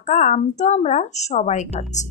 পাকা আম তো আমরা সবাই খাচ্ছি,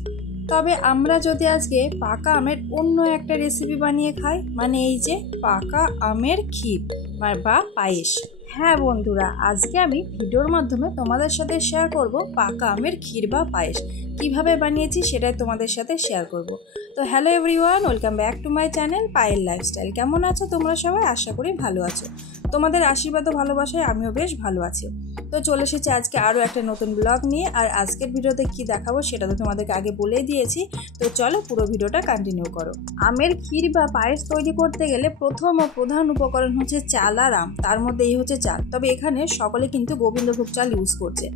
তবে আমরা যদি আজকে পাকা আমের অন্য একটা রেসিপি বানিয়ে খাই, মানে এই যে পাকা আমের ক্ষীর বা পায়েস। হ্যাঁ বন্ধুরা, আজকে আমি ভিডিওর মাধ্যমে তোমাদের সাথে শেয়ার করব পাকা আমের ক্ষীর বা পায়েস কিভাবে বানিয়েছি সেটাই তোমাদের সাথে শেয়ার করব। তো hello everyone, welcome back to my channel Payel lifestyle. কেমন আছো তোমরা সবাই? আশা করি ভালো আছো। তোমাদের আশীর্বাদ ও ভালোবাসায় আমিও বেশ ভালো আছি। তো চলে এসেছি আজকে আরও একটা নতুন ব্লগ নিয়ে। আর আজকের ভিডিওতে কি দেখাবো সেটা তো তোমাদেরকে আগে বলেই দিয়েছি। তো চলো পুরো ভিডিওটা কন্টিনিউ করো। আমের ক্ষীর বা পায়েস তৈরি করতে গেলে প্রথম ও প্রধান উপকরণ হচ্ছে চাল আর আম, তার মধ্যে এই হচ্ছে চাল। তবে এখানে সকলে কিন্তু গোবিন্দভোগ চাল ইউজ করছে।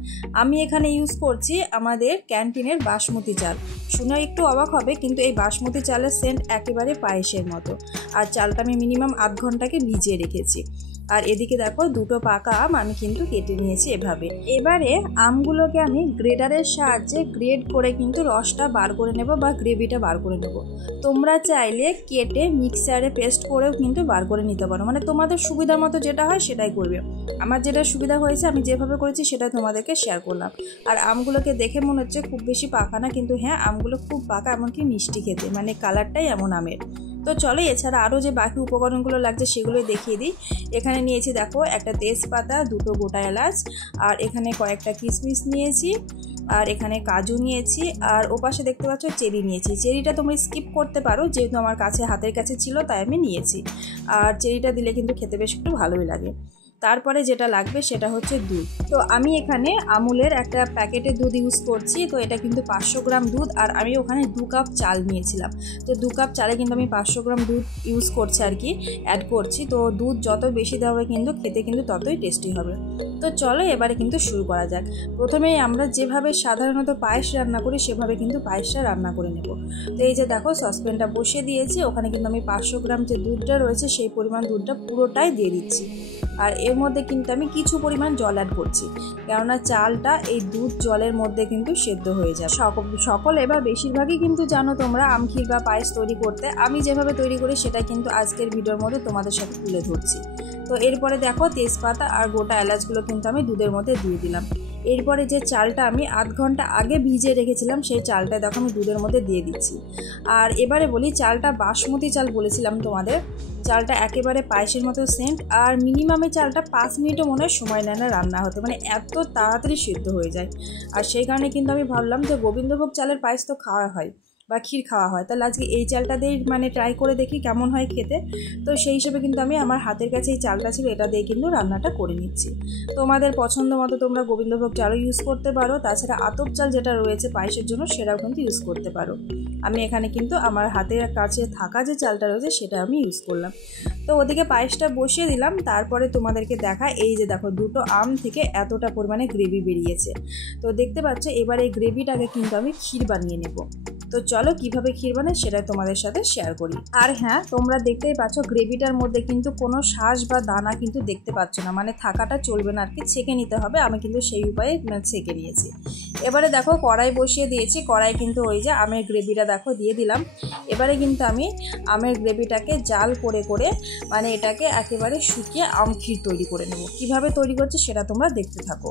আমি এখানে ইউজ করছি আমাদের ক্যান্টিনের বাসমতি চাল। শুনে একটু অবাক হবে, কিন্তু এই বাসমতি চালের সেন্ট একেবারে পায়েসের মতো। আর চালটা আমি মিনিমাম আধ ঘন্টাকে ভিজিয়ে রেখেছি। আর এদিকে দেখো দুটো পাকা আম আমি কিন্তু কেটে নিয়েছি এভাবে। এবারে আমগুলোকে আমি গ্রেডারের সাহায্যে গ্রেড করে কিন্তু রসটা বার করে নেব বা গ্রেভিটা বার করে নেব। তোমরা চাইলে কেটে মিক্সারে পেস্ট করেও কিন্তু বার করে নিতে পারো, মানে তোমাদের সুবিধা মতো যেটা হয় সেটাই করবে। আমার যেটা সুবিধা হয়েছে আমি যেভাবে করেছি সেটাই তোমাদেরকে শেয়ার করলাম। আর আমগুলোকে দেখে মনে হচ্ছে খুব বেশি পাকা না, কিন্তু হ্যাঁ আমগুলো খুব পাকা, এমনকি মিষ্টি খেতে, মানে কালারটাই এমন আমের। তো চলো এছাড়া আরও যে বাকি উপকরণগুলো লাগছে সেগুলোই দেখিয়ে দিই। এখানে নিয়েছি দেখো একটা তেজপাতা, দুটো গোটা এলাচ, আর এখানে কয়েকটা কিশমিশ নিয়েছি, আর এখানে কাজু নিয়েছি, আর ওপাশে দেখতে পাচ্ছ চেরি নিয়েছি। চেরিটা তোমরা স্কিপ করতে পারো, যেহেতু আমার কাছে হাতের কাছে ছিল তাই আমি নিয়েছি। আর চেরিটা দিলে কিন্তু খেতে বেশ একটু ভালোই লাগে। তারপরে যেটা লাগবে সেটা হচ্ছে দুধ। তো আমি এখানে আমুলের একটা প্যাকেটের দুধ ইউজ করছি। তো এটা কিন্তু 500 গ্রাম দুধ, আর আমি ওখানে 2 কাপ চাল নিয়েছিলাম। তো 2 কাপ চালে কিন্তু আমি 500 গ্রাম দুধ ইউজ করছি আর কি, অ্যাড করছি। তো দুধ যত বেশি দেওয়া হবে কিন্তু খেতে কিন্তু ততই টেস্টি হবে। তো চলো এবারে কিন্তু শুরু করা যাক। প্রথমেই আমরা যেভাবে সাধারণত পায়েস রান্না করি সেভাবে কিন্তু পায়েসটা রান্না করে নেব। তো এই যে দেখো সসপ্যানটা বসিয়ে দিয়েছি, ওখানে কিন্তু আমি 500 গ্রাম যে দুধটা রয়েছে সেই পরিমাণ দুধটা পুরোটাই দিয়ে দিচ্ছি। আর এর মধ্যে কিন্তু আমি কিছু পরিমাণ জল অ্যাড করছি, কেননা চালটা এই দুধ জলের মধ্যে কিন্তু সেদ্ধ হয়ে যায়। সকল এবার বেশিরভাগই কিন্তু জানো তোমরা আম ক্ষীর বা পায়েস তৈরি করতে। আমি যেভাবে তৈরি করি সেটা কিন্তু আজকের ভিডিওর মধ্যে তোমাদের সাথে তুলে ধরছি। তো এরপরে দেখো তেজপাতা আর গোটা এলাচগুলো কিন্তু আমি দুধের মধ্যে দিয়ে দিলাম। এরপরে যে চালটা আমি আধ ঘন্টা আগে ভিজিয়ে রেখেছিলাম সেই চালটা দেখো আমি দুধের মধ্যে দিয়ে দিচ্ছি। আর এবারে বলি, চালটা বাসমতি চাল বলেছিলাম তোমাদের। চালটা একেবারে পায়েসের মতো সেন্ট, আর মিনিমামে চালটা 5 মিনিটও মনে হয় সময় নেয় না রান্না হতে, মানে এত তাড়াতাড়ি সিদ্ধ হয়ে যায়। আর সেই কারণে কিন্তু আমি ভাবলাম যে গোবিন্দভোগ চালের পায়েস তো খাওয়া হয় বা ক্ষীর খাওয়া হয়, তাহলে আজকে এই চালটা দিয়ে মানে ট্রাই করে দেখি কেমন হয় খেতে। তো সেই হিসেবে কিন্তু আমি আমার হাতের কাছে এই চালটা ছিল, এটা দিয়ে কিন্তু রান্নাটা করে নিচ্ছি। তোমাদের পছন্দ মতো তোমরা গোবিন্দভোগ চালও ইউজ করতে পারো, তাছাড়া আতপ চাল যেটা রয়েছে পায়েসের জন্য সেটাও কিন্তু ইউজ করতে পারো। আমি এখানে কিন্তু আমার হাতের কাছে থাকা যে চালটা রয়েছে সেটা আমি ইউজ করলাম। তো ওদিকে পায়েসটা বসিয়ে দিলাম। তারপরে তোমাদেরকে দেখা, এই যে দেখো দুটো আম থেকে এতটা পরিমাণে গ্রেভি বেরিয়েছে। তো দেখতে পাচ্ছ এবার এই গ্রেভিটাকে কিন্তু আমি ক্ষীর বানিয়ে নেব। তো চলো কিভাবে ক্ষীর বানাই সেটা তোমাদের সাথে শেয়ার করি। আর হ্যাঁ, তোমরা দেখতেই পাচ্ছ গ্রেভিটার মধ্যে কিন্তু কোনো শাঁস বা দানা কিন্তু দেখতে পাচ্ছ না, মানে থাকাটা চলবে না আর কি, ছেঁকে নিতে হবে। আমি কিন্তু সেই উপায়ে ছেঁকে নিয়েছি। এবারে দেখো কড়াই বসিয়ে দিয়েছি, কড়াই কিন্তু ওই যে আমের গ্রেভিটা দেখো দিয়ে দিলাম। এবারে কিন্তু আমি আমের গ্রেভিটাকে জাল করে করে মানে এটাকে একেবারে শুকিয়ে আম ক্ষীর তৈরি করে নেব। কিভাবে তৈরি করছি সেটা তোমরা দেখতে থাকো।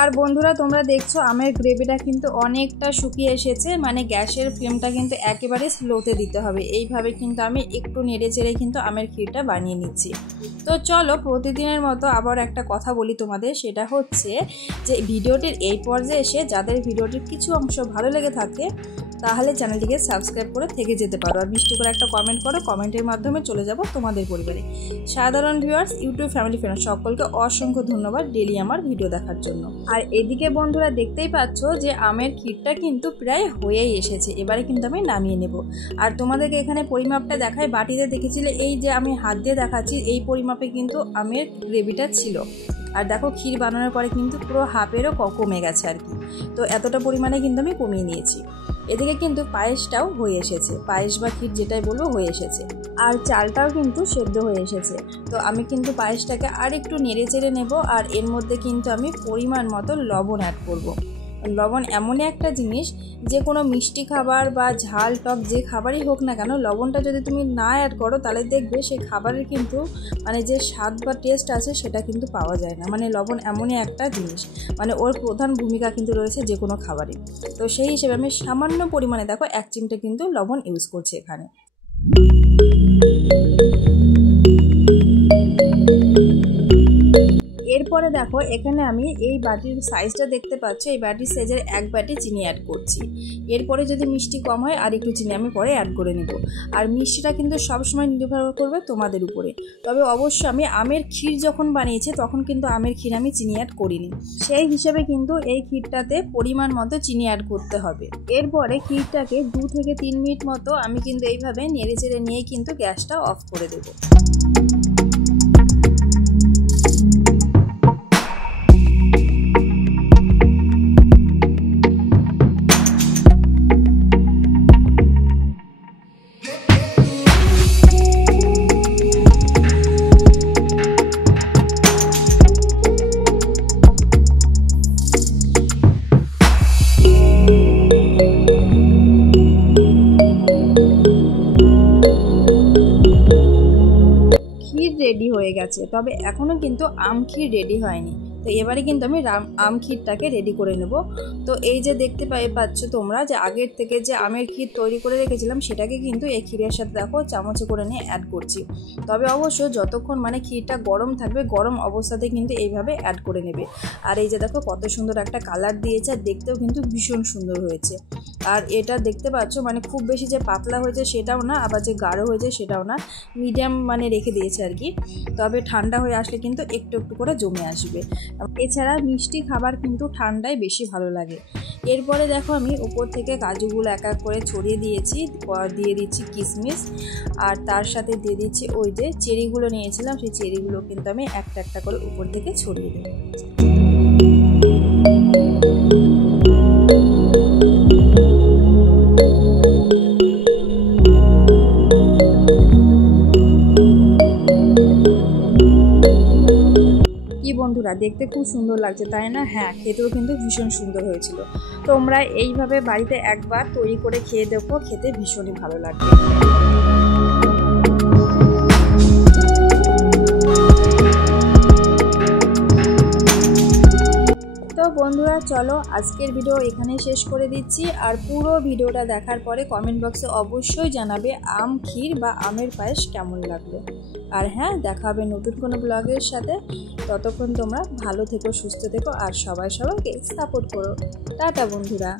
আর বন্ধুরা তোমরা দেখছো আমের গ্রেভিটা কিন্তু অনেকটা শুকিয়ে এসেছে, মানে গ্যাসের ফ্লেমটা কিন্তু একেবারে স্লোতে দিতে হবে। এইভাবে কিন্তু আমি একটু নেড়ে চেড়ে কিন্তু আমের ক্ষীরটা বানিয়ে নিচ্ছি। তো চলো প্রতিদিনের মতো আবার একটা কথা বলি তোমাদের, সেটা হচ্ছে যে ভিডিওটির এই পর্যায়ে এসে যাদের ভিডিওটির কিছু অংশ ভালো লেগে থাকে তাহলে চ্যানেলটিকে সাবস্ক্রাইব করে থেকে যেতে পারো, আর মিষ্টি করে একটা কমেন্ট করো, কমেন্টের মাধ্যমে চলে যাব তোমাদের পরিবারে। সাধারণ ভিউয়ার্স, ইউটিউব ফ্যামিলি ফ্রেন্ড সকলকে অসংখ্য ধন্যবাদ ডেলি আমার ভিডিও দেখার জন্য। আর এদিকে বন্ধুরা দেখতেই পাচ্ছ যে আমের ক্ষীরটা কিন্তু প্রায় হয়েই এসেছে। এবারে কিন্তু আমি নামিয়ে নেব। আর তোমাদেরকে এখানে পরিমাপটা দেখাই, বাটিতে দেখেছিলে এই যে আমি হাত দিয়ে দেখাচ্ছি এই পরিমাপে কিন্তু আমের গ্রেভিটা ছিল। আর দেখো ক্ষীর বানানোর পরে কিন্তু পুরো হাফেরও কমে গেছে আর কি। তো এতটা পরিমাণে কিন্তু আমি কমিয়ে নিয়েছি। এদিকে কিন্তু পায়েসটাও হয়ে এসেছে, পায়েস বা ক্ষীর যেটাই বলবো হয়ে এসেছে, আর চালটাও কিন্তু সেদ্ধ হয়ে এসেছে। তো আমি কিন্তু পায়েসটাকে আর একটু নেড়ে চেড়ে নেব, আর এর মধ্যে কিন্তু আমি পরিমাণ মতো লবণ অ্যাড করব। লবণ এমনই একটা জিনিস, যে কোনো মিষ্টি খাবার বা ঝাল টক যে খাবারই হোক না কেন, লবণটা যদি তুমি না অ্যাড করো তাহলে দেখবে সেই খাবারের কিন্তু মানে যে স্বাদ বা টেস্ট আছে সেটা কিন্তু পাওয়া যায় না। মানে লবণ এমনই একটা জিনিস, মানে ওর প্রধান ভূমিকা কিন্তু রয়েছে যে কোনো খাবারে। তো সেই হিসেবে আমি সামান্য পরিমাণে দেখো 1 চিমটে কিন্তু লবণ ইউজ করছি এখানে। এরপরে দেখো এখানে আমি এই বাটির সাইজটা দেখতে পাচ্ছি, এই বাটির সাইজের 1 বাটি চিনি অ্যাড করছি। এরপরে যদি মিষ্টি কম হয় আর একটু চিনি আমি পরে অ্যাড করে নেব। আর মিষ্টিটা কিন্তু সবসময় নির্ভর করবে তোমাদের উপরে। তবে অবশ্যই আমি আমের ক্ষীর যখন বানিয়েছি তখন কিন্তু আমের ক্ষীর আমি চিনি অ্যাড করিনি, সেই হিসেবে কিন্তু এই ক্ষীরটাতে পরিমাণ মতো চিনি অ্যাড করতে হবে। এরপরে ক্ষীরটাকে 2 থেকে 3 মিনিট মতো আমি কিন্তু এইভাবে নেড়ে চেড়ে নিয়ে কিন্তু গ্যাসটা অফ করে দেবো। রেডি হয়ে গেছে, তবে এখনো কিন্তু আম ক্ষীর রেডি হয়নি। তো এবারে কিন্তু আমি আম ক্ষীরটাকে রেডি করে নেব। তো এই যে দেখতে পাচ্ছ তোমরা যে আগের থেকে যে আমের ক্ষীর তৈরি করে রেখেছিলাম সেটাকে কিন্তু এই ক্ষীরের সাথে দেখো চামচে করে নিয়ে অ্যাড করছি। তবে অবশ্য যতক্ষণ মানে ক্ষীরটা গরম থাকবে গরম অবস্থাতে কিন্তু এইভাবে অ্যাড করে নেবে। আর এই যে দেখো কত সুন্দর একটা কালার দিয়েছে, আর দেখতেও কিন্তু ভীষণ সুন্দর হয়েছে। আর এটা দেখতে পাচ্ছ মানে খুব বেশি যে পাতলা হয়েছে সেটাও না, আবার যে গাঢ় হয়েছে সেটাও না, মিডিয়াম মানে রেখে দিয়েছে আর কি। তবে ঠান্ডা হয়ে আসলে কিন্তু একটু একটু করে জমে আসবে। এছাড়া মিষ্টি খাবার কিন্তু ঠান্ডায় বেশি ভালো লাগে। এরপরে দেখো আমি উপর থেকে কাজুগুলো এক এক করে ছড়িয়ে দিয়েছি, দিয়ে দিচ্ছি কিশমিশ, আর তার সাথে দিয়ে দিচ্ছি ওই যে চেরিগুলো নিয়েছিলাম সেই চেরিগুলো কিন্তু আমি একটা একটা করে উপর থেকে ছড়িয়ে দেবো। বন্ধুরা দেখতে খুব সুন্দর লাগছে তাই না? হ্যাঁ, খেতেও কিন্তু ভীষণ সুন্দর হয়েছিল। তোমরা এইভাবে বাড়িতে একবার তৈরি করে খেয়ে দেখো, খেতে ভীষণই ভালো লাগবে। তো বন্ধুরা চলো আজকের ভিডিও এখানে শেষ করে দিচ্ছি। আর পুরো ভিডিওটা দেখার পরে কমেন্ট বক্সে অবশ্যই জানাবে আম ক্ষীর বা আমের পায়েস কেমন লাগলো। আর হ্যাঁ, দেখা হবে নতুন কোনো ব্লগের সাথে। ততক্ষণ তোমরা ভালো থেকো, সুস্থ থেকো, আর সবাইকে সাপোর্ট করো। টাটা বন্ধুরা।